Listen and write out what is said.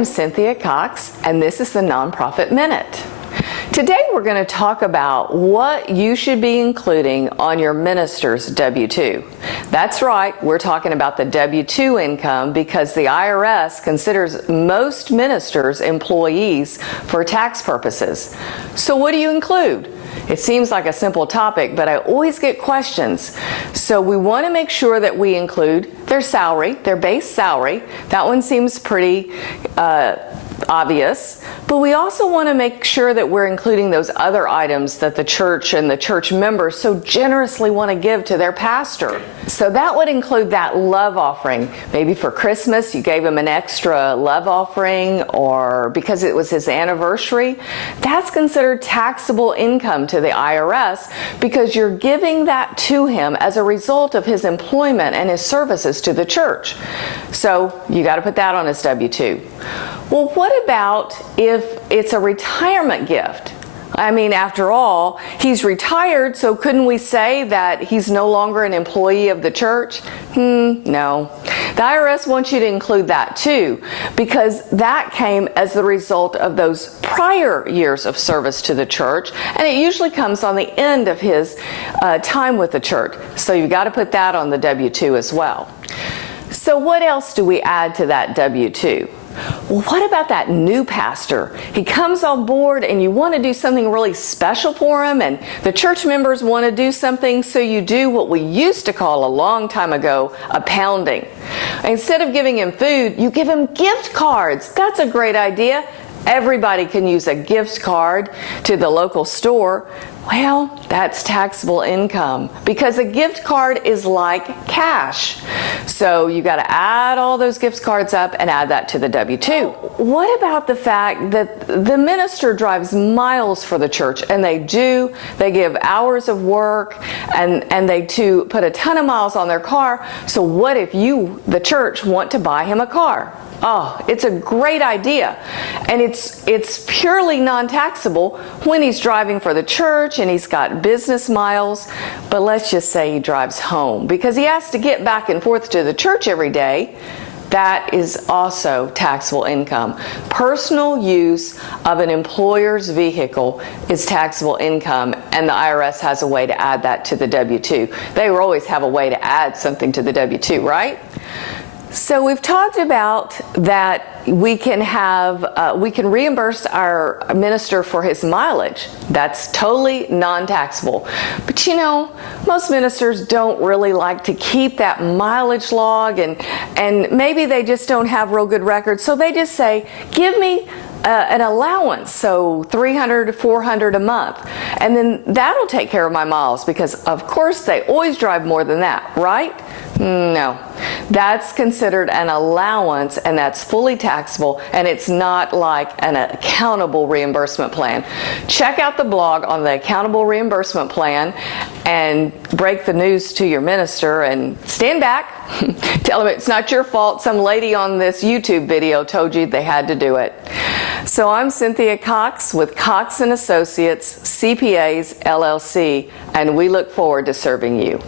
I'm Cynthia Cox, and this is the Nonprofit Minute. Today we're going to talk about what you should be including on your minister's W-2. That's right, we're talking about the W-2 income because the IRS considers most ministers employees for tax purposes. So what do you include? It seems like a simple topic, but I always get questions. So we want to make sure that we include their salary, their base salary. That one seems pretty obvious, but we also want to make sure that we're including those other items that the church and the church members so generously want to give to their pastor. So that would include that love offering. Maybe for Christmas you gave him an extra love offering, or because it was his anniversary. That's considered taxable income to the IRS because you're giving that to him as a result of his employment and his services to the church. So you got to put that on his W-2. Well, what about if it's a retirement gift? I mean, after all, he's retired, so couldn't we say that he's no longer an employee of the church? No. The IRS wants you to include that too, because that came as the result of those prior years of service to the church, and it usually comes on the end of his time with the church. So you've got to put that on the W-2 as well. So what else do we add to that W-2? Well, what about that new pastor? He comes on board and you want to do something really special for him, and the church members want to do something, so you do what we used to call a long time ago a pounding. Instead of giving him food, you give him gift cards. That's a great idea. Everybody can use a gift card to the local store. Well, that's taxable income because a gift card is like cash. So you got to add all those gift cards up and add that to the W-2. What about the fact that the minister drives miles for the church, and they give hours of work, and they too put a ton of miles on their car. So what if you, the church, want to buy him a car? Oh, it's a great idea, and it's purely non-taxable when he's driving for the church and he's got business miles. But let's just say he drives home because he has to get back and forth to the church every day. That is also taxable income. Personal use of an employer's vehicle is taxable income, and the IRS has a way to add that to the W-2. They always have a way to add something to the W-2, right? So we've talked about that we can reimburse our minister for his mileage. That's totally non-taxable. But you know, most ministers don't really like to keep that mileage log, and maybe they just don't have real good records. So they just say, give me an allowance, so $300 to $400 a month, and then that'll take care of my miles, because of course they always drive more than that, right? No, that's considered an allowance, and that's fully taxable, and it's not like an accountable reimbursement plan. Check out the blog on the accountable reimbursement plan and break the news to your minister and stand back. Tell them it's not your fault. Some lady on this YouTube video told you they had to do it. So I'm Cynthia Cox with Cox & Associates CPAs LLC, and we look forward to serving you.